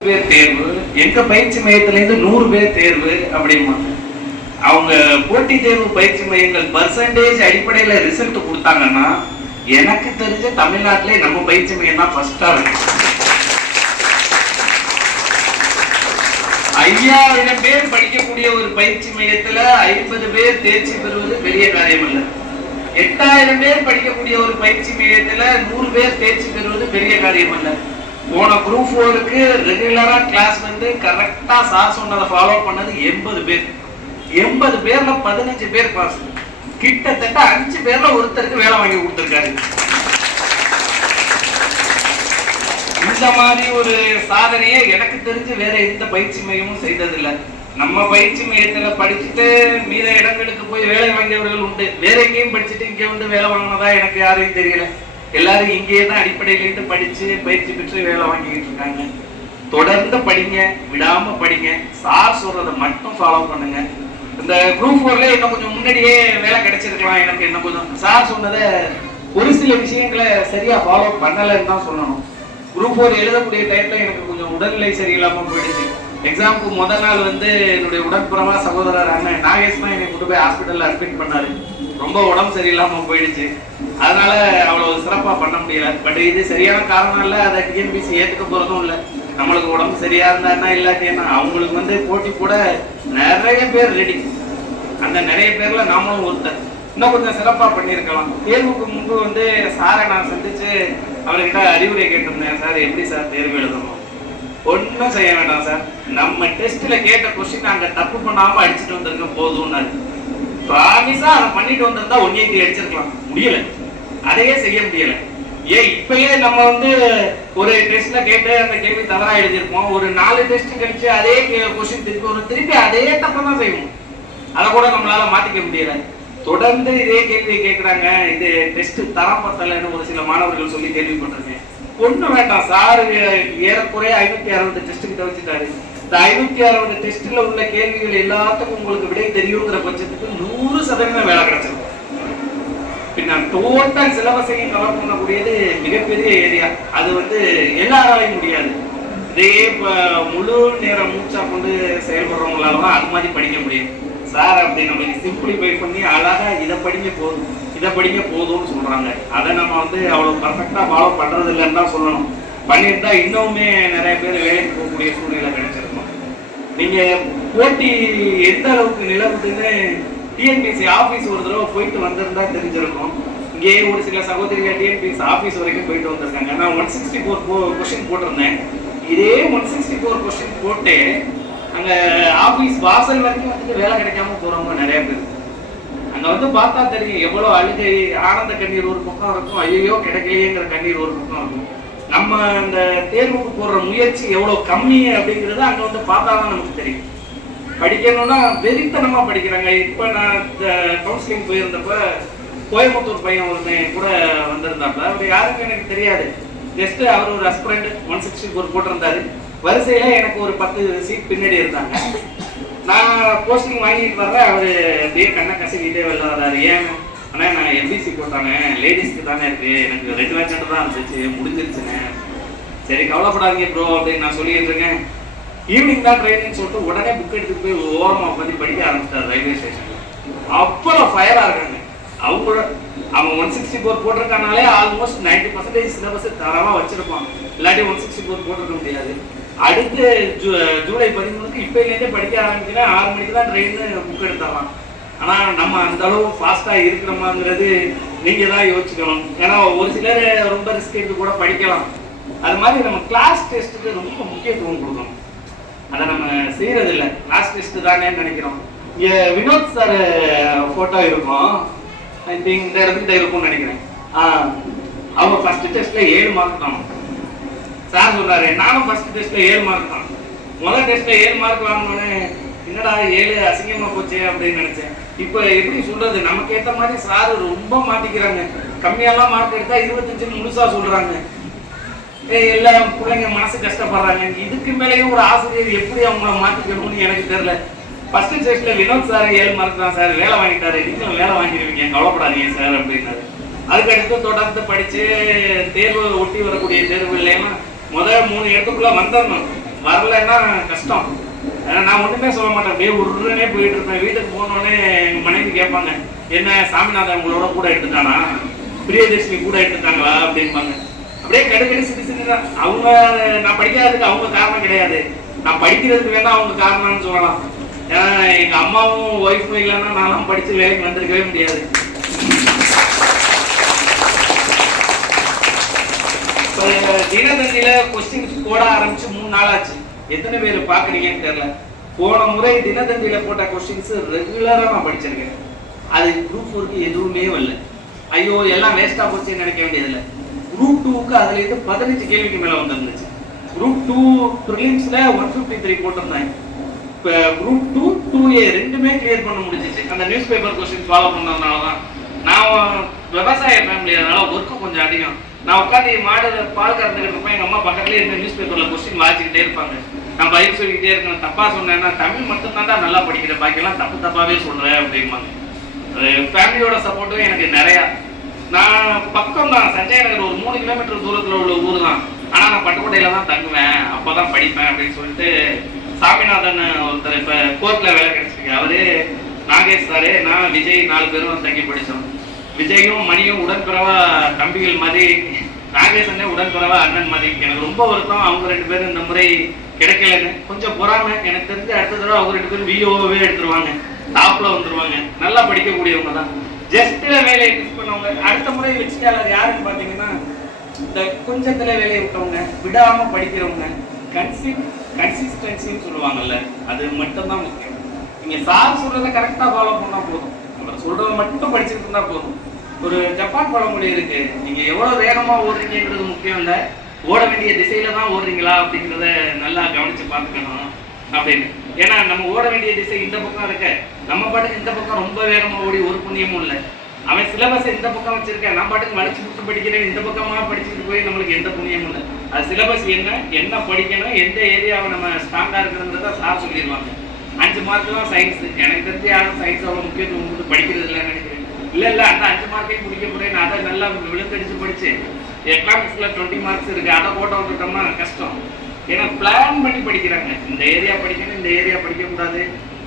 பேர் தேர்வு எங்க பயிற்சி மையத்துல இருந்து நூறு பேர் தேர்வு அப்படிம்பாங்க. அவங்க போட்டி தேர்வு பயிற்சி மையங்கள் பர்சன்டேஜ் அடிப்படையில ரிசல்ட் கொடுத்தாங்கன்னா எனக்கு தெரிஞ்ச தமிழ்நாட்டிலே நம்ம பயிற்சி மையம் தான் ஃபர்ஸ்டா இருக்கு. ஐயாயிரம் பேர் படிக்கக்கூடிய ஒரு பயிற்சி மையத்துல ஐம்பது பேர் தேர்ச்சி பெறுவது பெரிய காரியம் இல்ல எட்டாயிரம் பேர் படிக்கக்கூடிய ஒரு பயிற்சி மையத்துல நூறு பேர் தேர்ச்சி பெறுவது பெரிய காரியம் இல்ல போன குரூப் ஃபோருக்கு ரெகுலரா கிளாஸ் வந்து கரெக்டா சார் சொன்னதை ஃபாலோ பண்ணது எண்பது பேர். எண்பது பேர்ல பதினஞ்சு பேர் பாஸ் கிட்டத்தட்ட அஞ்சு பேர்ல ஒருத்தருக்கு வேலை வாங்கி கொடுத்துருக்காரு. இந்த மாதிரி ஒரு சாதனையை எனக்கு தெரிஞ்சு வேற எந்த பயிற்சி மையமும் செய்ததில்லை. நம்ம பயிற்சி மையத்துல படிச்சுட்டு மீத இடங்களுக்கு போய் வேலை வாங்கியவர்கள் உண்டு. வேற எங்கேயும் படிச்சுட்டு இங்க வந்து வேலை வாங்கினதா எனக்கு யாரையும் தெரியல. எல்லாரும் இங்கேயே தான் அடிப்படையிலிருந்து படிச்சு பயிற்சி பெற்று வேலை வாங்கிக்கிட்டு இருக்காங்க. தொடர்ந்து படிங்க விடாம படிங்க. சார் சொல்றதை மட்டும் ஃபாலோ பண்ணுங்க. இந்த குரூப் ஃபோர்ல இன்னும் கொஞ்சம் முன்னாடியே வேலை கிடைச்சிருக்கலாம் எனக்கு இன்னும் கொஞ்சம். சார் சொன்னதை ஒரு சில விஷயங்களை சரியா ஃபாலோ பண்ணலைன்னு தான் சொல்லணும். குரூப் ஃபோர் எழுதக்கூடிய டைம்ல எனக்கு கொஞ்சம் உடல்நிலை சரியில்லாம போயிடுச்சு. எக்ஸாமுக்கு முதல் நாள் வந்து என்னுடைய உடற்புறமா சகோதரர் அண்ணன் நாகேஷ் தான் என்னை கொண்டு போய் ஹாஸ்பிட்டல்ல அட்மிட் பண்ணாரு. ரொம்ப உடம்பு சரியில்லாம போயிடுச்சு. அதனால அவ்வளவு சிறப்பா பண்ண முடியல. பட் இது சரியான காரணம் இல்ல. அதை டிஎன்பிசி ஏத்துக்க போறதும் இல்ல. நம்மளுக்கு உடம்பு சரியா இருந்தாருன்னா இல்லாட்டி அவங்களுக்கு வந்து போட்டி கூட நிறைய பேர் ரெடி அந்த நிறைய பேர்ல நாமளும் ஒருத்தர். இன்னும் கொஞ்சம் சிறப்பா பண்ணியிருக்கலாம். தேர்வுக்கு முன்பு வந்து சாரை நான் சந்திச்சு அவர்கிட்ட அறிவுரை கேட்டிருந்தேன். சார் எப்படி சார் தேர்வு எழுதணும்? ஒன்றும் செய்ய வேண்டாம் சார். நம்ம டெஸ்ட்ல கேட்ட கொஸ்டின் அங்க தப்பு பண்ணாம அடிச்சுட்டு வந்திருக்க போதும்னாரு. ப்ராமிஸா அதை பண்ணிட்டு வந்திருந்தா ஒன் எயிட்டி அடிச்சிருக்கலாம். முடியல. அதையே செய்ய முடியல. ஏன் இப்பயே நம்ம வந்து ஒரு டெஸ்ட்ல கேட்டு அந்த கேள்வி தவறா எழுதியிருப்போம். ஒரு நாலு டெஸ்ட் கழிச்சு அதே கொஸ்டின் திருப்பி ஒரு திருப்பி அதே தப்பை தான் செய்வோம். அதை கூட நம்மளால மாத்திக்க முடியல. தொடர்ந்து இதே கேள்வியை கேட்குறாங்க. இது டெஸ்ட் தரம் பத்தலைன்னு ஒரு சில மாணவர்கள் சொல்லி கேள்விப்பட்டிருக்கேன். ஒன்றும் வேண்டாம் சார். ஏறக்குறைய ஐநூத்தி அறுபது டெஸ்ட் கிட்ட வச்சுட்டாரு. இந்த ஐநூத்தி அறுபது டெஸ்ட்ல உள்ள கேள்விகள் எல்லாத்துக்கும் உங்களுக்கு விடை தெரியுங்கிற பட்சத்துக்கு நூறு சதவீதம் வேலை கிடைச்சிருக்கும் பின்னால் டோட்டல் சிலபஸையும் கவர் பண்ணக்கூடியது மிகப்பெரிய ஏரியா அது வந்து எல்லாராலையும் முடியாது. இதே இப்போ முழு நேரம் மூச்சா கொண்டு செயல்படுறவங்களால தான் அது மாதிரி படிக்க முடியும். சார் அப்படி நம்ம சிம்பிளிஃபை பண்ணி அழகா இதை படிங்க போதும். இதை படிங்க போதும்னு சொல்கிறாங்க அதை நம்ம வந்து அவ்வளோ பர்ஃபெக்டாக ஃபாலோ பண்ணுறது இல்லைன்னு தான் சொல்லணும். பண்ணியிருந்தா இன்னுமே நிறைய பேர் வேலைக்கு போகக்கூடிய சூழ்நிலை கிடைச்சிருக்கும். நீங்கள் போட்டி எந்த அளவுக்கு நிலவுதுன்னு டிஎன்பிஎஸ்சி ஆஃபீஸ் ஒரு தடவை போயிட்டு வந்திருந்தா தெரிஞ்சிருக்கும். இங்கே ஒரு சில சகோதரிகள் டிஎன்பிஎஸ்சி ஆஃபீஸ் வரைக்கும் போயிட்டு வந்திருக்காங்க. நான் ஒன் சிக்ஸ்டி ஃபோர் கொஸ்டின் போட்டிருந்தேன். இதே ஒன் சிக்ஸ்டி ஃபோர் கொஸ்டின் போட்டு அங்கே ஆஃபீஸ் வாசல் வரைக்கும் வந்துட்டு வேலை கிடைக்காம போகிறவங்க நிறைய பேர். அங்கே வந்து பார்த்தா தெரியும் எவ்வளோ அழுகை ஆனந்த கண்ணீர் ஒரு பக்கம் இருக்கும். ஐயோ கிடைக்கலையேங்கிற கண்ணீர் ஒரு பக்கம் இருக்கும். நம்ம அந்த தேர்வுக்கு போடுற முயற்சி எவ்வளோ கம்மி அப்படிங்கிறது அங்கே வந்து பார்த்தா தான் நமக்கு தெரியும். படிக்கணும்னா வெறித்தனமாக படிக்கிறாங்க. இப்போ நான் கவுன்சிலிங் போயிருந்தப்ப கோயம்புத்தூர் பையன் ஒருத்தன் கூட வந்திருந்தாப்ல அவர் யாருக்கும் எனக்கு தெரியாது. ஜஸ்ட் அவர் ஒரு ஹஸ்பண்ட் ஒன் சிக்ஸ்டி ஃபோர் போட்டிருந்தாரு. வரிசையில் எனக்கு ஒரு பத்து சீட் பின்னாடி இருந்தாங்க. நான் போஸ்டிங் வாங்கிட்டு வர்றேன். அவர் அப்படியே கண்ணை கசக்கிட்டே வெளில வர்றாரு ஏன்? ஆனால் நான் எம்பிசி போட்டாங்க லேடிஸ்க்கு தானே இருக்கு. எனக்கு ரெண்டு வேக்கண்ட் தான் இருந்துச்சு. முடிஞ்சிருச்சுங்க சரி கவலைப்படாதீங்க ப்ரோ அப்படின்னு நான் சொல்லிட்டு இருக்கேன். ஈவினிங் தான் ட்ரெயின்னு சொல்லிட்டு உடனே புக் எடுத்துட்டு போய் ஓரமாக உட்காந்து படிக்க ஆரம்பிச்சிட்டாரு ரயில்வே ஸ்டேஷன் அப்புறம் ஃபயராக இருக்காங்க. அவங்களோட அவன் ஒன் சிக்ஸ்டி ஃபோர் போட்டிருக்கானாலே ஆல்மோஸ்ட் நைன்டி பர்சன்டேஜ் சிலபஸ் தரமாக வச்சிருப்பான். இல்லாட்டி ஒன் சிக்ஸ்டி ஃபோர் போட்டிருக்க முடியாது. அடுத்து ஜூ ஜூலை பதிமூணுக்கு இப்போலேருந்தே படிக்க ஆரம்பிச்சுன்னா ஆறு மணிக்கு தான் ட்ரெயின்னு புக் எடுத்துடலாம். ஆனால் நம்ம அந்த அளவு ஃபாஸ்ட்டாக இருக்கிறோமாங்கிறது நீங்கள் தான் யோசிக்கணும் ஏன்னா ஒரு சிலர் ரொம்ப ரிஸ்க் எடுத்து கூட படிக்கலாம். அது மாதிரி நம்ம கிளாஸ் டெஸ்ட்டுக்கு ரொம்ப முக்கியத்துவம் கொடுக்கணும். அதை நம்ம செய்யறது இல்லை லாஸ்ட் டெஸ்ட் தானேன்னு நினைக்கிறோம். இங்கே வினோத் சார் ஃபோட்டோ இருக்கும். ஐ திங்க் இந்த இடத்துல இருக்கும்னு நினைக்கிறேன். ஆ, அவங்க ஃபர்ஸ்ட் டெஸ்ட்ல ஏழு மார்க் தான். சார் சொல்றாரு நானும் ஃபர்ஸ்ட் டெஸ்ட்ல ஏழு மார்க் தான். முதல் டெஸ்ட்ல ஏழு மார்க் வாங்கினோடனே என்னடா ஏழு அசிங்கமா போச்சே அப்படின்னு நினைச்சேன். இப்போ எப்படி சொல்றது? நமக்கு ஏத்த மாதிரி சார் ரொம்ப மாட்டிக்கிறாங்க. கம்மியெல்லாம் மார்க் எடுத்தா இருபத்தஞ்சு முழுசா சொல்றாங்க. எல்லாம் எல்லா பிள்ளைங்க மனசு கஷ்டப்படுறாங்க. இதுக்கு மேலேயும் ஒரு ஆசிரியர் எப்படி அவங்கள மாற்றிக்கணும்னு எனக்கு தெரியல. ஃபர்ஸ்ட் செஸ்ட்ல வினோத் சார் ஏழு மார்க் தான் சார் வேலை வாங்கிட்டாரு. நீங்களும் வேலை வாங்கிடுவீங்க. கவலைப்படாதீங்க சார் அப்படின்னாரு. அதுக்கடுத்து தொடர்ந்து படிச்சு தேர்வு ஒட்டி வரக்கூடிய தேர்வு இல்லைன்னா முதல் மூணு இடத்துக்குள்ள வந்துடணும். வரலைன்னா கஷ்டம். நான் ஒண்ணுமே சொல்ல மாட்டேன். அப்படியே உருன்னே போயிட்டு இருப்பேன். வீட்டுக்கு போனோடனே எங்க மனைவி கேட்பாங்க என்ன சாமிநாதன் உங்களோட கூட எடுத்துட்டானா? பிரியதர்ஷினி கூட எடுத்துட்டாங்களா? அப்படின்பாங்க அப்படியே கடுக்கடி சிறு சிறு அவங்க நான் படிக்காததுக்கு அவங்க காரணம் கிடையாது. நான் படிக்கிறதுக்கு வேணா அவங்க காரணம்னு சொல்லலாம். ஏன்னா எங்க அம்மாவும் ஒய்ஃபும் இல்லைன்னா நான்லாம் படிச்சு வேலைக்கு வந்திருக்கவே முடியாது. இப்போ தினதந்தியில கொஸ்டின்ஸ் போட ஆரம்பிச்சு மூணு நாள் ஆச்சு. எத்தனை பேர் பாக்குறீங்கன்னு தெரியல. போன முறை தினத்தந்தியில போட்ட கொஸ்டின்ஸ் ரெகுலரா நான் படிச்சிருக்கேன். அது குரூப் ஒர்க்கு எதுவுமே வரல. ஐயோ எல்லாம் வேஸ்டா போச்சுன்னு நினைக்க வேண்டியதில்லை. குரூப் டூக்கு அதுலேருந்து பதினஞ்சு கேள்விக்கு மேலே வந்துருந்துச்சு. குரூப் டூ ப்ரிலிம்ஸில் ஒன் ஃபிஃப்டி த்ரீ போட்டிருந்தாங்க. இப்போ குரூப் டூ டூ ஏ ரெண்டுமே கிளியர் பண்ண முடிஞ்சிச்சு. அந்த நியூஸ் பேப்பர் கொஸ்டின் ஃபாலோ பண்ணதுனால தான். நான் விவசாய ஃபேமிலி அதனால ஒர்க்கு கொஞ்சம் அதிகம். நான் உட்காந்து மாடு பால் கறந்துக்கிட்டு இருப்பேன் எங்கள் அம்மா பக்கத்துலேயே இருந்த நியூஸ் பேப்பரில் கொஸ்டின் வாசிக்கிட்டே இருப்பாங்க. நான் பயிர் சொல்லிக்கிட்டே இருக்கேன். தப்பாக சொன்னேன்னா தமிழ் மட்டும்தான் தான் நல்லா படிக்கிறேன் பாக்கியெல்லாம் தப்பு தப்பாகவே சொல்கிறேன் அப்படிம்பாங்க. ஃபேமிலியோட சப்போர்ட்டும் எனக்கு நிறையா. நான் பக்கம் தான் சஞ்சய் நகர் ஒரு மூணு கிலோமீட்டர் தூரத்தில் உள்ள ஊர் தான் ஆனால் நான் பட்டுக்கோட்டையில தான் தங்குவேன். அப்போ தான் படிப்பேன் அப்படின்னு சொல்லிட்டு சாமிநாதன் ஒருத்தர் இப்போ கோர்ட்டில் வேலை கிடைச்சிருக்கு அவரு நாகேஷ் சாரு நான் விஜய் நாலு பேரும் தங்கி படித்தோம் விஜயும் மணியும் உடன்பிறவா தம்பிகள் மாதிரி நாகேசனே உடன்பிறவா அண்ணன் மாதிரி. எனக்கு ரொம்ப வருத்தம். அவங்க ரெண்டு பேரும் இந்த முறை கிடைக்கலன்னு. கொஞ்சம் பொறாம. எனக்கு தெரிஞ்சு அடுத்த தடவை அவங்க ரெண்டு பேரும் விஓவே எடுத்துருவாங்க. டாப்ல வந்துருவாங்க. நல்லா படிக்கக்கூடியவங்க தான். ஜஸ்ட்ல வேலையை மிஸ் பண்ணவங்க. அடுத்த முறை வெற்றியாளர் யாருன்னு பார்த்தீங்கன்னா இந்த கொஞ்சத்துல வேலையை விட்டவங்க விடாம படிக்கிறவங்க கன்சி கன்சிஸ்டன்சின்னு சொல்லுவாங்கல்ல அது மட்டும்தான் முக்கியம். நீங்க சார் சொல்றதை கரெக்டா ஃபாலோ பண்ணா போதும். அவர் சொல்றதை மட்டும் படிச்சுட்டு இருந்தா போதும். ஒரு ஜப்பான் பழமொழி இருக்கு. நீங்க எவ்வளவு வேகமா ஓடுறீங்கன்றது முக்கியம் இல்லை. ஓட வேண்டிய திசையில தான் ஓடுறீங்களா அப்படிங்கிறத நல்லா கவனிச்சு பார்த்துக்கணும். அப்படின்னு. ஏன்னா நம்ம ஓட வேண்டிய திசை இந்த பக்கம் இருக்க. நம்ம பாட்டுக்கு இந்த பக்கம் ரொம்ப வேகமா ஓடி ஒரு புண்ணியமும் இல்லை. அவன் சிலபஸ் இந்த பக்கம் வச்சிருக்கேன் நான் பாட்டுக்கு மடிச்சு கொடுத்து படிக்கிறேன். இந்த பக்கமா படிச்சுட்டு போய் நம்மளுக்கு எந்த புண்ணியமும் இல்லை. அது சிலபஸ் என்ன என்ன படிக்கணும் எந்த ஏரியாவை நம்ம ஸ்ட்ராங்காக இருக்குதுன்றத சார் சொல்லிடுவாங்க அஞ்சு மார்க் தான் சயின்ஸ் எனக்கு தெரிஞ்சு யாரும் சயின்ஸ் அவ்வளோ முக்கியத்துவம் கொடுத்து படிக்கிறது இல்லைன்னு நினைக்கிறேன். இல்ல இல்ல அந்த அஞ்சு மார்க்கையும் முடிக்க போறேன். நான் அதை நல்லா விழுந்தடிச்சு படிச்சு எக்கனாமிக்ஸ்ல டுவெண்ட்டி மார்க்ஸ் இருக்கு. அதை போட்ட வந்துட்டோம்னா கஷ்டம். ஏன்னா பிளான் பண்ணி படிக்கிறாங்க. இந்த ஏரியா படிக்கணும் இந்த ஏரியா படிக்க கூடாது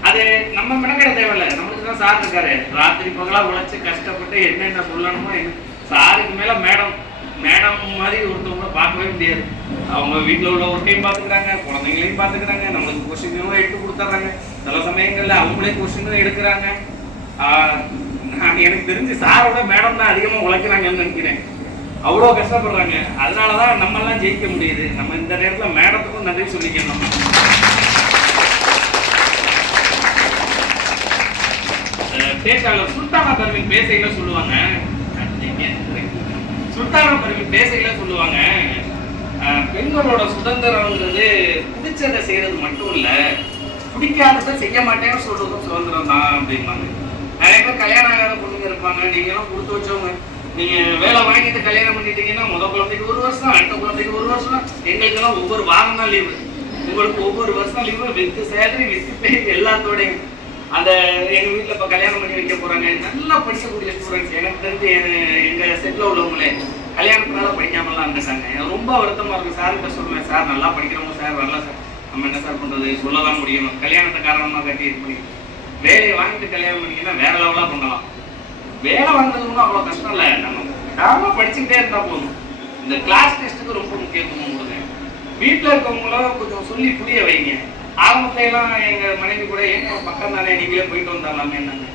அது நம்ம மெனக்கிட தேவையில்ல. நம்மளுக்கு தான் சார் இருக்காரு. ராத்திரி பகலாக உழைச்சி கஷ்டப்பட்டு என்னென்ன சொல்லணுமோ சாருக்கு மேலே மேடம். மேடம் மாதிரி ஒருத்தவங்கள பார்க்கவே முடியாது. அவங்க வீட்டில் உள்ள ஒர்க்கையும் பார்த்துக்கிறாங்க குழந்தைங்களையும் பார்த்துக்கிறாங்க நம்மளுக்கு கொஸ்டினும் எடுத்து கொடுத்துட்றாங்க. சில சமயங்களில் அவங்களே கொஸ்டினும் எடுக்கிறாங்க. நான் எனக்கு தெரிஞ்சு சாரோட மேடம் தான் அதிகமாக உழைக்கிறாங்கன்னு நினைக்கிறேன். அவ்வளோ கஷ்டப்படுறாங்க. அதனால தான் நம்மெல்லாம் ஜெயிக்க முடியுது. நம்ம இந்த நேரத்தில் மேடத்துக்கும் நன்றி சொல்லிக்கணும். பேச்சாளர் சுல்தானா பர்வீன் பேசையில சொல்லுவாங்க. சுல்தானா பர்வீன் பேசையில சொல்லுவாங்க. பெண்களோட சுதந்திரம்ங்கிறது பிடிச்சதை செய்யறது மட்டும் இல்ல பிடிக்காததை செய்ய மாட்டேன்னு சொல்றதும் சுதந்திரம் தான் அப்படிம்பாங்க. நிறைய பேர் கல்யாணம் ஆகாத பொண்ணுங்க இருப்பாங்க. நீங்களும் கொடுத்து வச்சவங்க. நீங்க வேலை வாங்கிட்டு கல்யாணம் பண்ணிட்டீங்கன்னா முத குழந்தைக்கு ஒரு வருஷம் அடுத்த குழந்தைக்கு ஒரு வருஷம். எங்களுக்கெல்லாம் ஒவ்வொரு வாரம் தான் லீவு உங்களுக்கு ஒவ்வொரு வருஷம் leave with salary with pay எல்லாத்தோடையும். அந்த எங்க வீட்ல இப்ப கல்யாணம் பண்ணி வைக்க போறாங்க. நல்லா படிக்கக்கூடிய ஸ்டூடெண்ட்ஸ் எனக்கு தெரிஞ்சு எங்க செட்ல உள்ளவங்களே கல்யாணத்தினால படிக்காமலாம் இருந்துட்டாங்க. ரொம்ப வருத்தமா இருக்கு. சார் கிட்ட சொல்லுவேன் சார் நல்லா படிக்கிறவங்க சார் வரல சார் நம்ம என்ன சார் பண்றது? சொல்லதான் முடியும். கல்யாணத்தை காரணமா கட்டி இது பண்ணி வேலையை வாங்கிட்டு கல்யாணம் பண்ணிங்கன்னா வேற லெவலா பண்ணலாம். வேலை வந்ததுன்னு ஒன்றும் அவ்வளோ கஷ்டம் இல்லை. நம்ம விடாமல் படிச்சுக்கிட்டே இருந்தால் போதும். இந்த கிளாஸ் டெஸ்ட்டுக்கு ரொம்ப முக்கியத்துவம் கொடுங்க. வீட்டில் இருக்கவங்களும் கொஞ்சம் சொல்லி புரிய வைங்க. ஆரம்பத்துல எல்லாம் மனைவி கூட ஏங்க பக்கம் தானே நீங்களே போயிட்டு வந்தாலாமே என்னங்க.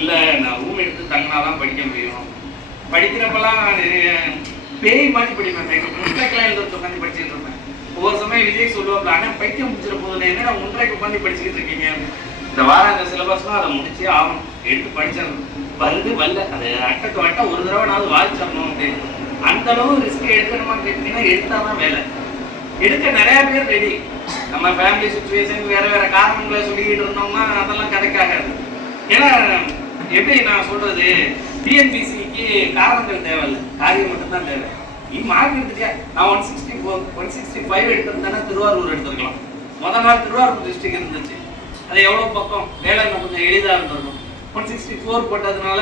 இல்லை நான் ரூம் எடுத்து தங்கினாதான் படிக்க முடியும். படிக்கிறப்பெல்லாம் நான் பேய் மாதிரி படிப்பேன். எங்கள் முன்றைக்கெல்லாம் எழுந்து உட்காந்து படிச்சுட்டு இருப்பேன். ஒவ்வொரு சமயம் விஜய் சொல்லுவாங்க ஆனால் பைத்தியம் முடிச்சிட போதும் என்ன ஒன்றரை உட்காந்து படிச்சுக்கிட்டு இருக்கீங்க? இந்த வாரம் இந்த சிலபஸ்லாம் அதை முடிச்சே ஆகணும். எடுத்து படிச்சிடணும். வருது வரல அது அட்டக்கு வட்டம் ஒரு தடவை நான் வாதிச்சிடணும் அப்படின்னு. அந்த அளவு ரிஸ்க் எடுக்கணுமான்னு கேட்டீங்கன்னா எடுத்தாதான் வேலை. எடுக்க நிறைய பேர் ரெடி நம்ம ஃபேமிலி சுச்சுவேஷன் வேற வேற காரணங்களை சொல்லிக்கிட்டு இருந்தோம்னா அதெல்லாம் கிடைக்காகாது ஏன்னா எப்படி நான் சொல்றது? டிஎன்பிசிக்கு காரணங்கள் தேவையில்லை. காரியம் மட்டும்தான் தேவை. நீ மார்க் எடுத்துட்டியா? நான் one sixty four one sixty five எடுத்திருந்தேன்னா Thiruvarur எடுத்திருக்கலாம். முத நாள் திருவாரூர் டிஸ்ட்ரிக்ட் இருந்துச்சு. அது எவ்வளோ பக்கம்? வேலை கொஞ்சம் எளிதாக இருந்திருக்கும். ஒன் சிக்ஸ்டி ஃபோர் போட்டதுனால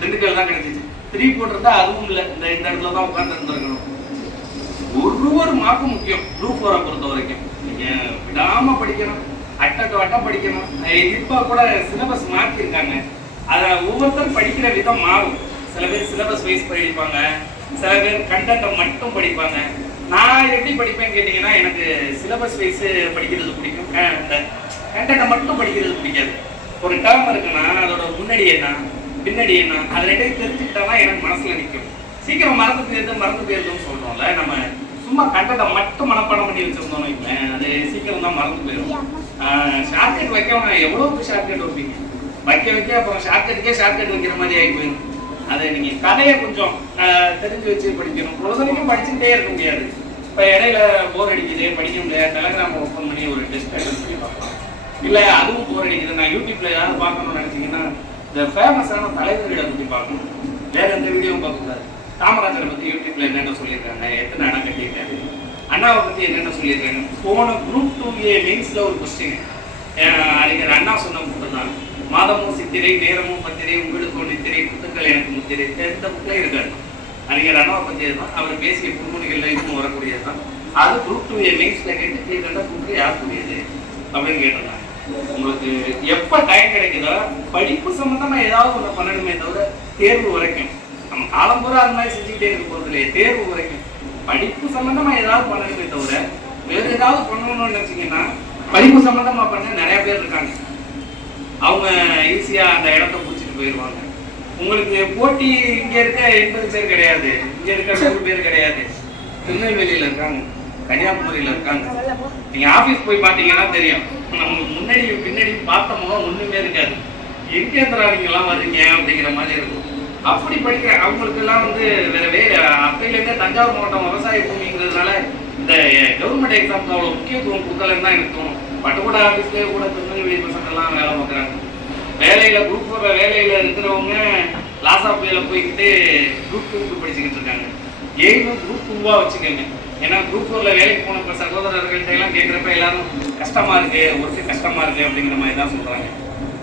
திண்டுக்கல் தான் கிடைச்சிச்சு. த்ரீ போட்டிருந்தா அதுவும் இல்லை. இந்த இந்த இடத்துல தான் உட்காந்து இருந்திருக்கணும். ஒரு ஒரு மார்க்கும் முக்கியம். குரூப் ஃபோரை பொறுத்த வரைக்கும். நீங்கள் விடாமல் படிக்கணும். அட்டை வட்டம் படிக்கணும். இப்போ கூட சிலபஸ் மாற்றிருக்காங்க அதை ஒவ்வொருத்தரும் படிக்கிற விதம் மாறும். சில பேர் சிலபஸ் வைஸ் படிப்பாங்க. சில பேர் கண்டென்ட்டை மட்டும் படிப்பாங்க. நான் எப்படி படிப்பேன்னு கேட்டிங்கன்னா எனக்கு சிலபஸ் வைஸ் படிக்கிறது பிடிக்கும். கண்டென்ட்டை மட்டும் படிக்கிறது பிடிக்காது. ஒரு டேர்ம் இருக்குன்னா அதோட முன்னாடி என்ன பின்னாடி என்ன அது ரெண்டையும் தெரிஞ்சுக்கிட்டா எனக்கு மனசுல நிற்கும் சீக்கிரம் மறந்து போயிருது மறந்து போயிருந்தோம்னு சொல்றோம்ல நம்ம சும்மா கண்டதை மட்டும் மனப்பாடம் பண்ணி வச்சிருந்தோம் வைங்களேன் அது சீக்கிரம் தான் மறந்து போயிடும் ஷார்ட்கட் வைக்க எவ்வளோக்கு ஷார்ட்கட் வைப்பீங்க? வைக்க வைக்க அப்புறம் ஷார்ட்கட்டுக்கே ஷார்ட்கட் வைக்கிற மாதிரி ஆகி போயிடும் அதை நீங்க கதையை கொஞ்சம் தெரிஞ்சு வச்சு படிக்கணும். பொழுதுனைக்கும் படிச்சுட்டே இருக்க முடியாது. இப்போ இடையில போர் அடிக்குது படிக்க முடியாது. டெலகிராம் ஓப்பன் பண்ணி ஒரு டெஸ்ட் அட்டன் பண்ணி பார்க்கலாம். இல்லை அதுவும் போர் அடிக்குது. நான் யூடியூப்ல யாரும் பார்க்கணும்னு நினைச்சீங்கன்னா இந்த ஃபேமஸான தலைவர்களை பத்தி பார்க்கணும். வேற எந்த வீடியோவும் பார்க்கக்கூடாது. காமராஜரை பத்தி யூடியூப்ல என்னென்ன சொல்லியிருக்காங்க? எத்தனை அணை கட்டியிருக்காரு? அண்ணாவை பத்தி என்னென்ன சொல்லியிருக்காங்க போன குரூப் டூ ஏ மெயின்ஸ்ல ஒரு கொஸ்டின் அறிஞர் அண்ணா சொன்ன புக்கு தான். மாதமும் சித்திரை நேரமும் பத்திரை உங்களுக்கு நித்திரை புத்துக்கள் எனக்கு முத்திரை. இந்த புக்கில் இருக்காரு. அறிஞர் அண்ணாவை பத்தி தான் அவர் பேசிய புன்முனிகள்ல இன்னும் வரக்கூடியது தான் அது குரூப் டூ ஏ மெயின்ஸ்ல கேட்டு கீழ்கண்ட புக்கு யாருக்குரியது அப்படின்னு கேட்டிருந்தாங்க உங்களுக்கு எப்ப டைம் கிடைக்குதோ படிப்பு சம்பந்தமா ஏதாவது ஒன்று பண்ணணுமே தவிர தேர்வு வரைக்கும். நம்ம காலம் பூரா அந்த மாதிரி செஞ்சுக்கிட்டே இருக்க போறது இல்லையே தேர்வு வரைக்கும். படிப்பு சம்பந்தமா ஏதாவது பண்ணணுமே தவிர வேறு ஏதாவது பண்ணணும்னு நினைச்சீங்கன்னா படிப்பு சம்பந்தமா பண்ண நிறைய பேர் இருக்காங்க. அவங்க ஈஸியா அந்த இடத்த பிடிச்சிட்டு போயிடுவாங்க உங்களுக்கு போட்டி இங்க இருக்க எண்பது பேர் கிடையாது இங்க இருக்க நூறு பேர் கிடையாது. திருநெல்வேலியில் இருக்காங்க. கன்னியாகுமரியில இருக்காங்க. நீங்க ஆபீஸ் போய் பாத்தீங்கன்னா தெரியும். நமக்கு முன்னாடி பின்னாடி பார்த்தோம்னா ஒண்ணுமே இருக்காது. எங்கேந்திரா இருந்துடா நீங்க எல்லாம் வர்றீங்க அப்படிங்கிற மாதிரி இருக்கும். அப்படி படிக்கிற அவங்களுக்கு எல்லாம் வந்து வேற வேற அப்பையிலேருந்தே தஞ்சாவூர் மாவட்டம் விவசாய பூமிங்கிறதுனால இந்த கவர்மெண்ட் எக்ஸாம்க்கு அவ்வளோ முக்கியத்துவம் கொடுக்கலன்னு தான் எனக்கு தோணும். பட்டுக்கூட ஆஃபீஸ்லேயே கூட திருநெல்வேலி பசங்க எல்லாம் வேலை பார்க்குறாங்க. வேலையில குரூப் ஃபோர் வேலையில இருக்கிறவங்க லாஸ் ஆஃப் வேல போய்கிட்டு குரூப் டூக்கு படிச்சுக்கிட்டு இருக்காங்க. எய்மும் குரூப் டூவாக வச்சுக்கோங்க. ஏன்னா குரூப் ஃபோர்ல வேலைக்கு போன இப்போ சகோதரர்கள்ட்ட எல்லாம் கேட்குறப்ப எல்லாரும் கஷ்டமாக இருக்கு ஒர்க்கு கஷ்டமாக இருக்குது அப்படிங்கிற மாதிரி தான் சொல்கிறாங்க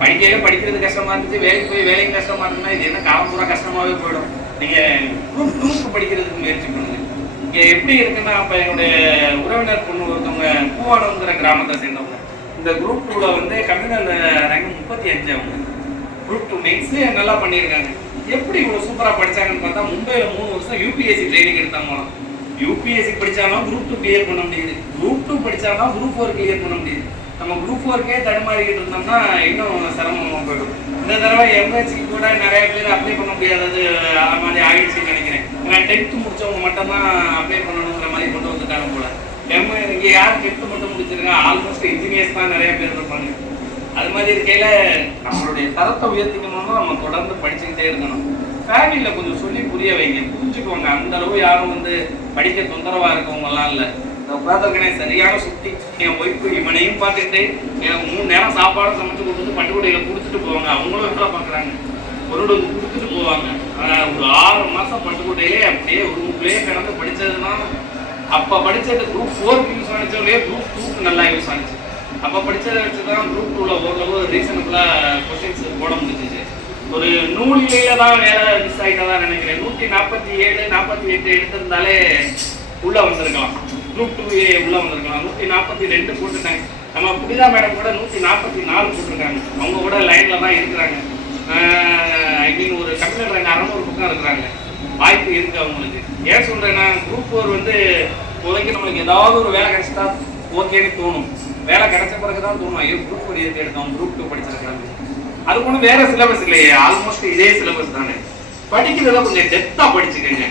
படிக்கவே படிக்கிறது கஷ்டமாக இருந்துச்சு வேலைக்கு போய் வேலைக்கு கஷ்டமாக இருக்குன்னா இது என்ன காலம் பூரா கஷ்டமாகவே போயிடும். நீங்கள் குரூப் டூக்கு படிக்கிறதுக்கு முயற்சி பண்ணுங்க. இங்கே எப்படி இருக்குன்னா அப்போ என்னுடைய உறவினர் பொண்ணு ஒருத்தவங்க பூவானங்கிற கிராமத்தை சேர்ந்தவங்க. இந்த குரூப் டூவில் வந்து கம்யூனல் ரேங்க் முப்பத்தி அஞ்சு அவங்க. குரூப் டூ மெயின்ஸு நல்லா பண்ணியிருக்காங்க. எப்படி இவ்வளோ சூப்பராக படிச்சாங்கன்னு பார்த்தா மும்பையில் மூணு வருஷம் யூபிஎஸ்சி ட்ரைனிங் எடுத்தாங்க யூபிஎஸ்சி படித்தாலும் குரூப் டூ கிளியர் பண்ண முடியுது. குரூப் டூ படித்தாலும் குரூப் ஃபோர் கிளியர் பண்ண முடியுது. நம்ம குரூப் ஃபோர்க்கே தடுமாறிக்கிட்டு இருந்தோம்னா இன்னும் சிரமமாக போயிடும். இந்த தடவை எம்ஹெச்சி கூட நிறைய பேர் அப்ளை பண்ண முடியாதது அது மாதிரி ஆயிடுச்சுன்னு நினைக்கிறேன். நான் டென்த்து முடிச்சவங்க மட்டும்தான் அப்ளை பண்ணணுங்கிற மாதிரி கொண்டு வந்துட்டாங்க போல. எம் இங்கே யார் டென்த்து மட்டும் முடிச்சிருக்காங்க ஆல்மோஸ்ட் இன்ஜினியர்ஸ் தான் நிறைய பேர் இருப்பாங்க. அது மாதிரி இருக்கையில் நம்மளுடைய தரத்தை உயர்த்திக்கணும்னா நம்ம தொடர்ந்து படிச்சுக்கிட்டே இருக்கணும். ஃபேமிலியில் கொஞ்சம் சொல்லி புரிய வைங்க. புரிஞ்சுக்கோங்க. அந்த அளவு யாரும் வந்து படிக்க தொந்தரவாக இருக்கவங்கலாம் இல்லை. இந்த உட்காந்துருக்கனே சரியான சுத்தி. என் ஒய்ஃபு இவனையும் பார்த்துட்டு என் மூணு நேரம் சாப்பாடு சமைச்சு கொடுத்து பட்டுக்கொடையில் கொடுத்துட்டு போவாங்க. அவங்களும் வேலை பார்க்குறாங்க. பொருள் வந்து கொடுத்துட்டு போவாங்க. ஒரு ஆறு மாதம் பட்டுக்கோட்டையிலே அப்படியே ரூம்லேயே கிடந்து படித்ததுன்னா அப்போ படித்தது குரூப் ஃபோருக்கு யூஸ் ஆனிச்சவங்களே குரூப் டூக்கு நல்லா யூஸ் ஆனிச்சு. அப்போ படித்ததை வச்சு தான் குரூப் டூவில் ஓரளவு ரீசனபுளாக கொஸ்டின்ஸ் போட முடிஞ்சிச்சு. ஒரு நூலிலேயே தான் வேற மிஸ் ஆகிட்டதா நினைக்கிறேன். நூத்தி நாற்பத்தி ஏழு நாற்பத்தி எட்டு எடுத்திருந்தாலே உள்ள வந்திருக்கலாம். குரூப் டூ ஏ உள்ள வந்திருக்கலாம். நூத்தி நாற்பத்தி ரெண்டு போட்டுட்டாங்க நம்ம புனிதா மேடம் கூட நூத்தி நாற்பத்தி நாலு போட்டிருக்காங்க. அவங்க கூட லைன்ல தான் இருக்கிறாங்க. ஐ மீன் ஒரு கம்ப்யூட்டர் லைன் அறநூறு பக்கம் இருக்கிறாங்க. வாய்ப்பு இருக்கு அவங்களுக்கு. ஏன் சொல்றேன்னா குரூப் ஃபோர் வந்து இப்போதைக்கு நம்மளுக்கு ஏதாவது ஒரு வேலை கிடைச்சிட்டா ஓகேன்னு தோணும். வேலை கிடைச்ச பிறகு தான் தோணும். ஐயோ குரூப் ஃபோர் எதுக்கு எடுத்தோம்? குரூப் டூ படிச்சிருக்காங்க அது ஒன்றும் வேற சிலபஸ் இல்லையே ஆல்மோஸ்ட் இதே சிலபஸ் தானே. படிக்கிறதெல்லாம் கொஞ்சம் டெப்தா படிச்சுக்கோங்க.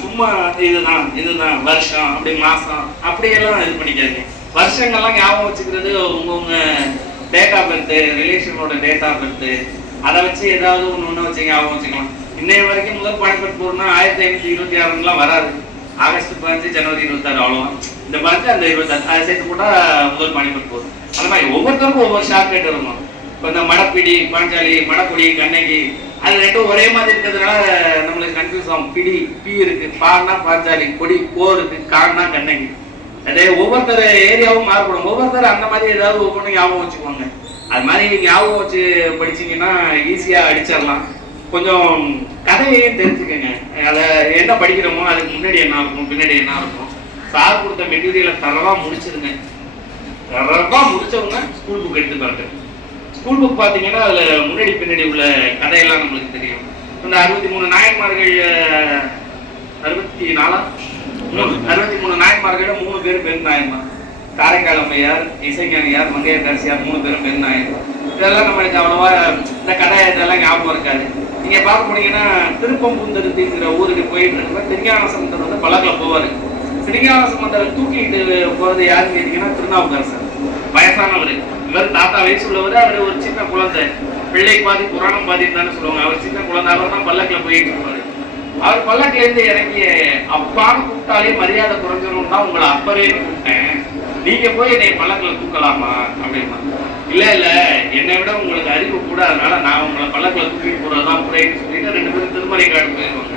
சும்மா இதுதான் இதுதான் வருஷம் அப்படி மாசம் அப்படியெல்லாம் இது பண்ணிக்காதீங்க. வருஷங்கள்லாம் ஞாபகம் வச்சுக்கிறது உங்கவுங்க டேட் ஆஃப் பர்த் ரிலேஷனோட டேட் ஆஃப் பர்த் அதை வச்சு ஏதாவது ஒன்று ஒன்று வச்சு ஞாபகம் வச்சுக்கலாம். இன்னைய வரைக்கும் முதல் பானிபட் போர்னா ஆயிரத்தி ஐநூத்தி இருபத்தி ஆறுலாம் வராது. ஆகஸ்ட் பதினஞ்சு ஜனவரி இருபத்தாறு அவ்வளோதான் இந்த பதினஞ்சு அந்த இருபத்தாறு அதை சேர்த்து போட்டால் முதல் பானிபட் போர். அந்த மாதிரி ஒவ்வொருத்தருக்கும் ஒவ்வொரு ஷார்ட் கட் இருக்கும். இப்போ இந்த மடப்பிடி பாஞ்சாலி மடப்பொடி கண்ணகி அது ரெண்டும் ஒரே மாதிரி இருக்கிறதுனால நம்மளுக்கு கன்ஃபியூஸ் ஆகும். பிடி பி இருக்கு பான்னா பாஞ்சாலி கொடி கோ இருக்கு கான்னா கண்ணகி. அதே ஒவ்வொருத்தர் ஏரியாவும் மாறுபடும். ஒவ்வொருத்தர் அந்த மாதிரி ஏதாவது ஒவ்வொன்றும் ஞாபகம் வச்சுக்குவாங்க. அது மாதிரி ஞாபகம் வச்சு படிச்சீங்கன்னா ஈஸியாக அடிச்சிடலாம். கொஞ்சம் கதையையும் தெரிஞ்சுக்கோங்க. அதை என்ன படிக்கிறோமோ அதுக்கு முன்னாடி என்ன இருக்கும் பின்னாடி என்ன இருக்கும். சார் கொடுத்த மெட்டீரியலை தரவா முடிச்சிருங்க. தரவா முடிச்சவங்க ஸ்கூல் புக் எடுத்து பாருங்க ஸ்கூல் புக் பார்த்தீங்கன்னா அதில் முன்னாடி பின்னாடி உள்ள கதையெல்லாம் நம்மளுக்கு தெரியும். இந்த அறுபத்தி மூணு நாயன்மார்கள் அறுபத்தி நாலா? அறுபத்தி மூணு நாயன்மார்கள் மூணு பேரும் பெண் நாயன்மார். காரைக்கால் அம்மையார் இசைஞானியார் மங்கையர்கரசியார் மூணு பேரும் பெண் நாயன்மார் இதெல்லாம் நம்மளுக்கு அவ்வளோவா இந்த கதை இதெல்லாம் ஞாபகம் இருக்காது. நீங்கள் பார்க்க போனீங்கன்னா திருப்பம்புந்தருத்திங்கிற ஊருக்கு போயிட்டு இருக்கும்போது திருஞான சமுந்தர் வந்து பழக்கில் போவார். திருஞான சம்பந்தரை தூக்கிட்டு போகிறது யாருன்னு கேட்டிங்கன்னா திருநாவுக்கரசர். வயசானவர். இவர் தாத்தா வயசு உள்ளவர் அவர் ஒரு சின்ன குழந்தை. பிள்ளைக்கு பாதி புராணம் பாதி தானே சொல்லுவாங்க. அவர் சின்ன குழந்தை அவர் தான் பல்லக்கில் போயிட்டு இருப்பாரு. அவர் பல்லக்கில இருந்து இறங்கிய அப்பான்னு கூப்பிட்டாலே மரியாதை குறைஞ்சிரும் தான் உங்களை அப்பரேன்னு கூப்பிட்டேன். நீங்க போய் என்னை பல்லக்கில் தூக்கலாமா? அப்படின்னா இல்ல இல்ல என்னை விட உங்களுக்கு அறிவு கூட அதனால நான் உங்களை பல்லக்கில் தூக்கிட்டு போறதுதான் முறைன்னு சொல்லிட்டு ரெண்டு பேரும் திருமலை காடு போயிருவாங்க.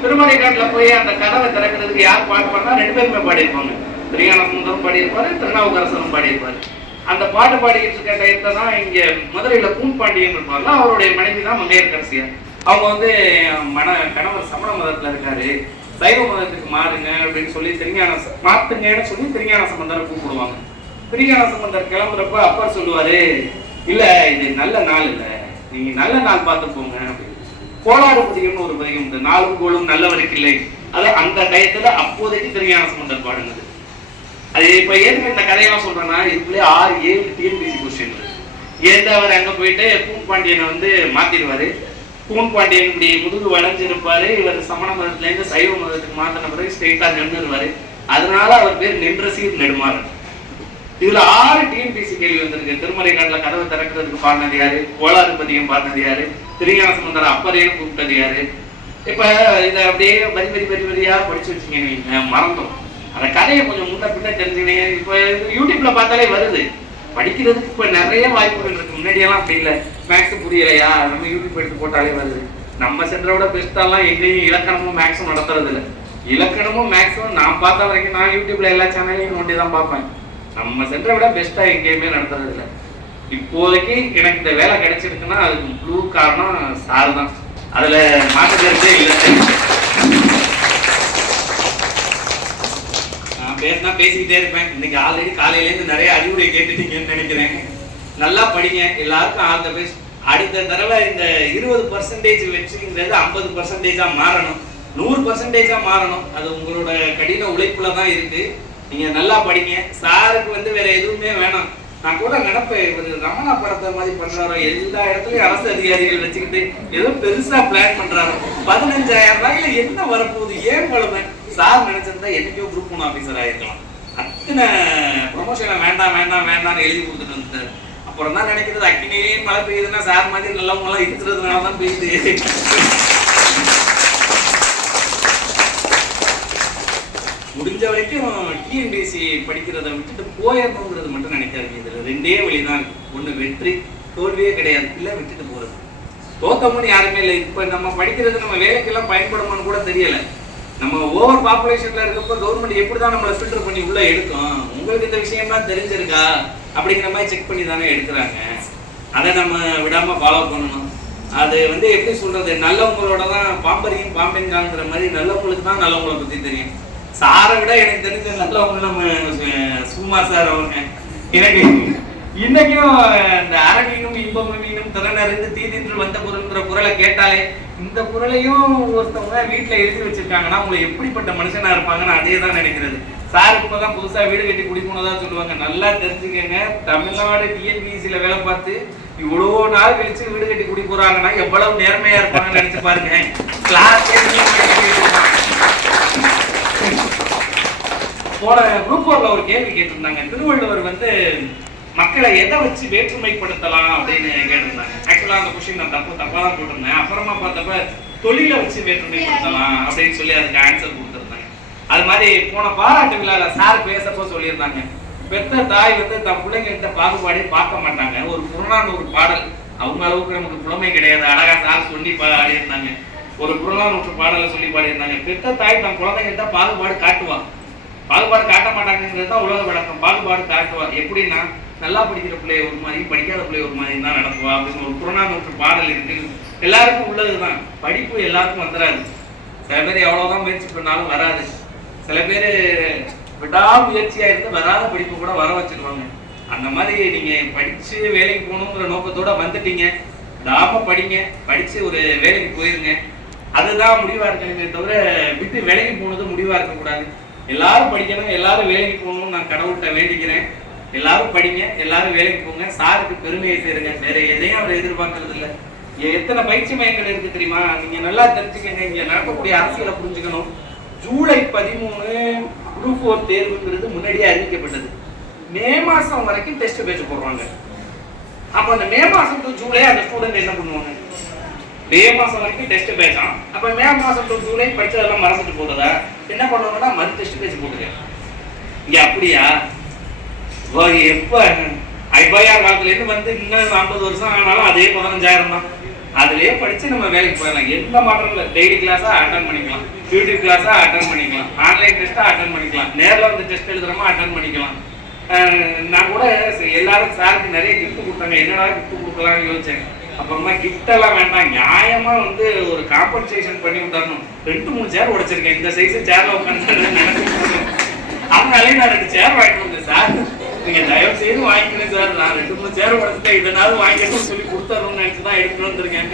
திருமலைக்காட்டுல போய் அந்த கதவை திறக்கிறதுக்கு யார் பாட்டு பாடினா ரெண்டு பேருமே பாடியிருப்பாங்க. திரியான சுந்தரம் பாடியிருப்பாரு திருநாவுக்கரசரும் பாடியிருப்பாரு. அந்த பாட்டு பாடிக்கிட்டு இருக்க டயத்தை தான் இங்கே மதுரையில் பூம்பாண்டியன் இருப்பாங்க அவருடைய மனைவி தான் மங்கையர்கரசியார் அவங்க வந்து மன கணவர் சமண மதத்தில் இருக்காரு. சைவ மதத்துக்கு மாறுங்க அப்படின்னு சொல்லி திருஞான மாத்துங்கன்னு சொல்லி திருஞான சம்பந்தரை கூப்பிடுவாங்க. திருஞான சம்பந்தர் கிளம்புறப்ப அப்பா சொல்லுவாரு இல்லை இது நல்ல நாள் இல்லை. நீங்க நல்ல நாள் பார்த்து போங்க அப்படின்னு கோளாறு பதிகம்னு ஒரு பதிகம் இந்த நாளும் கோளும் நல்லவருக்கு இல்லை. அது அந்த டயத்துல அப்போதைக்கு திருஞான சம்பந்தர் பாடுனது. அது இப்ப ஏன் இந்த கதையெல்லாம் சொல்றேன்னா இதுக்குள்ளே ஆறு ஏழு டிஎன்பிசி கொஸ்டின் ஏந்த அவர் அங்க போயிட்டு பூன் பாண்டியனை வந்து மாத்திடுவாரு. பூன் பாண்டியன் இப்படி முதுகு வளைஞ்சிருப்பாரு. இவர் சமண மதத்துல இருந்து சைவ மதத்துக்கு மாத்தின பிறகு ஸ்ட்ரெயிட்டா நின்றுருவாரு அதனால அவர் பேர் நின்றசீர் நெடுமாறன். இதுல ஆறு டிஎன்பிசி கேள்வி வந்திருக்கு. திருமலை காட்டுல கதவை திறக்கிறதுக்கு பாடினது யாரு? கோளாறு பதியம் பாடினது யாரு? திருஞான சம்பந்தர் அப்பரையும் கூப்பிட்டது யாரு? இப்ப இதை அப்படியே வரி வரி வரி வரியா படிச்சு வச்சீங்கன்னு மறந்தோம் அந்த கதையை கொஞ்சம் முன்ன பின்ன தெரிஞ்சுக்கணும் இப்போ யூடியூப்ல பார்த்தாலே வருது. படிக்கிறதுக்கு இப்போ நிறைய வாய்ப்புகள் இருக்கு. முன்னாடியெல்லாம் அப்படி இல்லை. மேக்ஸ் புரியலையா? நம்ம யூடியூப் எடுத்து போட்டாலே வருது. நம்ம சென்றோட பெஸ்ட்டாலாம் எங்கேயும் இலக்கணமும் மேக்ஸும் நடத்துறது இல்லை. இலக்கணமும் மேக்ஸும் நான் பார்த்த வரைக்கும் நான் யூடியூப்ல எல்லா சேனலையும் நோண்டி தான் பார்ப்பேன். நம்ம சென்றை விட பெஸ்ட்டாக எங்கேயுமே நடத்துறது இல்லை. இப்போதைக்கு எனக்கு இந்த வேலை கிடைச்சிருக்குன்னா அதுக்கு முழு காரணம் சார் தான். அதில் மாற்று இல்லை நான் பேசினா பேசிக்கிட்டே இருப்பேன். இன்னைக்கு ஆல்ரெடி காலையிலேருந்து நிறைய அறிவுரை கேட்டுட்டீங்கன்னு நினைக்கிறேன். நல்லா படிங்க. எல்லாருக்கும் ஆல் த பெஸ்ட் அடுத்த தடவை இந்த இருபது பர்சன்டேஜ் வெற்றிங்கிறது ஐம்பது பர்சன்டேஜாக மாறணும். நூறு பர்சன்டேஜாக மாறணும். அது உங்களோட கடின உழைப்புல தான் இருக்கு. நீங்கள் நல்லா படிங்க. சாருக்கு வந்து வேற எதுவுமே வேணாம். நான் கூட நினைப்பேன் இவர் ரமணா படத்தை மாதிரி பண்றாரோ எல்லா இடத்துலயும் அரசு அதிகாரிகள் வச்சுக்கிட்டு ஏதோ பெருசா பிளான் பண்றாரோ. பதினஞ்சாயிரம் ரூபாயில என்ன வரப்போகுது? ஏன் வளமை சார் நினைச்சிருந்தா என்னைக்கோ குரூப் ஒன் ஆஃபீஸர் ஆயிருக்கலாம். அத்தனை ப்ரொமோஷனை வேண்டாம் வேண்டாம் வேண்டாம்னு எழுதி கொடுத்துட்டு வந்துட்டாரு. அப்புறம் தான் நினைக்கிறது அக்கினியே மழை பெய்யுதுன்னா சார் மாதிரி நல்லவங்களாம் இருக்கிறதுனால தான் பெய்யுது. முடிஞ்ச வரைக்கும் டிஎன்பிஎஸ்சி படிக்கிறத விட்டுட்டு போயிடணுங்கிறது மட்டும் நினைக்காதீங்க. இதில் ரெண்டே வழிதான் இருக்குது ஒண்ணு வெற்றி தோல்வியே கிடையாது. இல்லை விட்டுட்டு போறது. தோத்தமுன்னு யாருமே இல்லை. இப்போ நம்ம படிக்கிறது நம்ம வேலைக்கெல்லாம் பயன்படுமான்னு கூட தெரியலை. நம்ம ஓவர் பாப்புலேஷன்ல இருக்கப்ப கவர்மெண்ட் எப்படி தான் நம்மளை ஃபில்டர் பண்ணி உள்ள எடுக்கும்? உங்களுக்கு இந்த விஷயம்லாம் தெரிஞ்சிருக்கா? அப்படிங்கிற மாதிரி செக் பண்ணி தானே எடுக்கிறாங்க. அதை நம்ம விடாம ஃபாலோ பண்ணணும். அது வந்து எப்படி சொல்றது? நல்லவங்களோட தான் பாம்பரையும் பாம்பெண்காங்கிற மாதிரி நல்லவங்களுக்கு தான் நல்லவங்களை பத்தி தெரியும். சாரை விட எனக்கு தெரிஞ்ச நல்லவங்க நம்ம அஹ், சுகுமார் சார் அவங்க. எனக்கு இன்னைக்கும் இந்த அரணியும் இன்பமும் மீனும் திறனறிந்து தீதின்று வந்த பொருள்ங்கிற குரலை கேட்டாலே இந்த குரலையும் ஒருத்தவங்க வீட்டில் எழுதி வச்சிருக்காங்கன்னா அவங்க எப்படிப்பட்ட மனுஷனா இருப்பாங்கன்னு அதே தான் நினைக்கிறது சார் இப்பதான் புதுசாக வீடு கட்டி குடி போனதா சொல்லுவாங்க நல்லா தெரிஞ்சுக்கங்க தமிழ்நாடு டிஎன்பிசியில் வேலை பார்த்து இவ்வளோ நாள் கழிச்சு வீடு கட்டி குடி போறாங்கன்னா எவ்வளவு நேர்மையா இருப்பாங்கன்னு நினைச்சு பாருங்க கிளாஸ் போன குரூப் ஒர்ல ஒரு கேள்வி கேட்டிருந்தாங்க திருவள்ளுவர் வந்து மக்களை எதை வச்சு வேற்றுமைப்படுத்தலாம் அப்படின்னு கேட்டிருந்தாங்க ஆக்சுவலாக அந்த கொஷின் நான் தப்பு தப்பாக தான் போட்டிருந்தேன். அப்புறமா பார்த்தப்ப தொழிலை வச்சு வேற்றுமைப்படுத்தலாம் அப்படின்னு சொல்லி அதுக்கு ஆன்சர் கொடுத்துருந்தாங்க அது மாதிரி போன பாராட்டு விழாவில் சார் பேசப்போ சொல்லியிருந்தாங்க. பெத்த தாய் வந்து தன் பிள்ளைங்கள்ட்ட பாகுபாடே பார்க்க மாட்டாங்க. ஒரு புறநானூறு பாடல். அவங்க அளவுக்கு நமக்கு புலமை கிடையாது. அழகா சார் சொல்லி பாடியிருந்தாங்க. ஒரு புறநானூற்று பாடலை சொல்லி பாடியிருந்தாங்க. பெத்த தாய் தன் குழந்தைங்கிட்ட பாகுபாடு காட்டுவான் பாகுபாடு காட்ட மாட்டாங்கிறது தான் உலக வழக்கம். பாகுபாடு காட்டுவா. எப்படின்னா நல்லா படிக்கிற பிள்ளைய ஒரு மாதிரி படிக்காத பிள்ளைய ஒரு மாதிரி தான் நடத்துவா அப்படின்னு ஒரு புறநானூற்று பாடல் இருக்கு. எல்லாருக்கும் உள்ளதுதான். படிப்பு எல்லாருக்கும் வந்துடாது சில பேர் எவ்வளவுதான் முயற்சி பண்ணாலும் வராது. சில பேர் விடாமுயற்சியா இருந்து வராத படிப்பு கூட வர வச்சிருவாங்க. அந்த மாதிரி நீங்க படிச்சு வேலைக்கு போகணுங்கிற நோக்கத்தோட வந்துட்டீங்க. விடாம படிங்க. படிச்சு ஒரு வேலைக்கு போயிருங்க. அதுதான் முடிவா இருக்கணுமே தவிர விட்டு வேலைக்கு போனது முடிவா இருக்கக்கூடாது. எல்லாரும் படிக்கணும் எல்லாரும் வேலைக்கு போகணும்னு நான் கடவுள்கிட்ட வேண்டிக்கிறேன். எல்லாரும் படிங்க எல்லாரும் வேலைக்கு போங்க. சாருக்கு பெருமையை சேருங்க. வேற எதையும் அவர் எதிர்பார்க்கறது இல்லை எத்தனை பயிற்சி மையங்கள் இருக்கு தெரியுமா? நீங்க நல்லா தெரிஞ்சுக்கங்க. இங்க நடக்கக்கூடிய அரசியலை புரிஞ்சுக்கணும். ஜூலை பதிமூணு குரூப் ஃபோர் தேர்வுங்கிறது முன்னாடியே அறிவிக்கப்பட்டது. மே மாசம் வரைக்கும் டெஸ்ட் பேச்சு போடுறாங்க அப்ப அந்த மே மாசம் டு ஜூலை அந்த ஸ்டூடெண்ட் என்ன பண்ணுவாங்க? மே மாசம் வரைக்கும் டெஸ்ட் பேச்சான் அப்ப மே மாசம் டு ஜூலை படிச்சதெல்லாம் மறந்துட்டு போறதா என்ன பண்ணுவாங்கன்னா மறு டெஸ்ட் பேச்சு போட்டுக்க இங்க அப்படியா? எப்போ ஐபாயா காலத்துலேருந்து வந்து இன்னும் ஐம்பது வருஷம் ஆனாலும் அதே பதினஞ்சாயிரம் தான். அதுலயே படிச்சு நம்ம வேலைக்கு போயிடலாம். எந்த மாற்றம் இல்லை. டெய்லி கிளாஸா அட்டன் பண்ணிக்கலாம். யூடியூப் கிளாஸா அட்டன் பண்ணிக்கலாம். ஆன்லைன் டெஸ்ட்டாக அட்டன் பண்ணிக்கலாம். நேரில் வந்து டெஸ்ட் எழுதுறோமா அட்டன் பண்ணிக்கலாம். நான் கூட எல்லாரும் சாருக்கு நிறைய கிஃப்ட் கொடுத்தாங்க. என்னடா கிஃப்ட் கொடுக்கலாம்னு யோசிச்சேன். அப்புறமா gift எல்லாம் வேண்டாம். நியாயமா வந்து ஒரு காம்பன்சேஷன் பண்ணி விட்டாரணும் ரெண்டு மூணு சேர் உடைச்சிருக்கேன். இந்த சைஸ் சேர்ல உட்காந்து அதனாலே நான் ரெண்டு சேர் வாங்கிட்டு வந்தேன் சார். நீங்க தயவு செய்து வாங்கிக்கணும் சார். நான் ரெண்டு மூணு சேர் உடச்சிட்டேன். இதனால வாங்கிக்கணும்னு சொல்லி கொடுத்துறோம்னு நினைச்சு தான் எடுத்துட்டு வந்திருக்கேன்.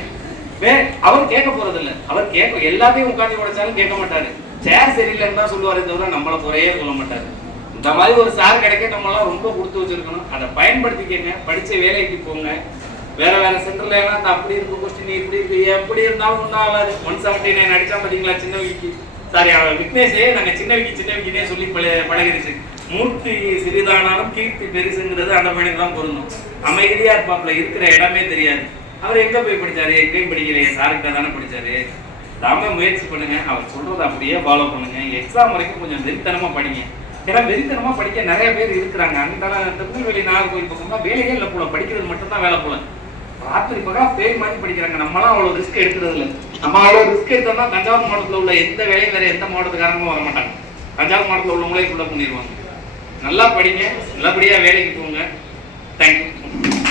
வே அவர் கேட்க போறது இல்ல அவர் கேட்க எல்லாத்தையும் உட்காந்து உடைச்சாலும் கேட்க மாட்டாரு. சேர் சரியில்லைன்னு தான் சொல்லுவாரே தவிர நம்மள குறையே சொல்ல மாட்டாரு. இந்த மாதிரி ஒரு சார் கிடைக்க நம்மளாம் ரொம்ப கொடுத்து வச்சிருக்கணும். அதை பயன்படுத்திக்கங்க படிச்ச வேலைக்கு போங்க. வேற வேற சென்டர்ல எல்லாம் அப்படி இருக்கு கொஸ்டின் இப்படி இருக்கு எப்படி இருந்தாலும் ஒன்றும் ஆகாது. ஒன் செவன்டி நைன் அடிச்சா பாத்தீங்களா சின்ன விக்கி சாரி அவன் விக்னேஷே நாங்க சின்ன விக்கி சின்ன விக்கினே சொல்லி பழகிடுச்சு. பழகிருச்சு மூர்த்தி சிறிதானாலும் கீர்த்தி பெருசுங்கிறது அந்த மனிதன் தான் பொருந்தும். அமைதியா இருப்பாப்புல இருக்கிற இடமே தெரியாது. அவர் எங்க போய் படிச்சாரு? எங்கேயும் படிக்கலையே. சாருக்கிட்ட தானே படிச்சாரு? தாமே முயற்சி பண்ணுங்க. அவர் சொல்றதை அப்படியே ஃபாலோ பண்ணுங்க. எக்ஸாம் வரைக்கும் கொஞ்சம் வெறித்தனமா படிங்க. ஏன்னா வெறித்தனமா படிக்க நிறைய பேர் இருக்கிறாங்க. அந்த திருநெல்வேலி நாகர்கோவில் தான் வேலையே இல்லை போல. படிக்கிறது மட்டும் தான் வேலை போல. ராத்திரி பக்கம் பேய் மாதிரி படிக்கிறாங்க. நம்மளாம் அவ்வளவு ரிஸ்க் எடுக்கிறது இல்லை. நம்ம அவ்வளவு ரிஸ்க் எடுத்தோம்னா தஞ்சாவூர் மாவட்டத்தில் உள்ள எந்த வேலையும் வேற எந்த மாவட்டத்துக்காரங்களும் வர மாட்டாங்க. தஞ்சாவூர் மாவட்டத்தில் உள்ளவங்களே ஃபுல்லாக பண்ணிடுவாங்க. நல்லா படிங்க நல்லபடியாக வேலைக்கு போங்க. தேங்க்யூ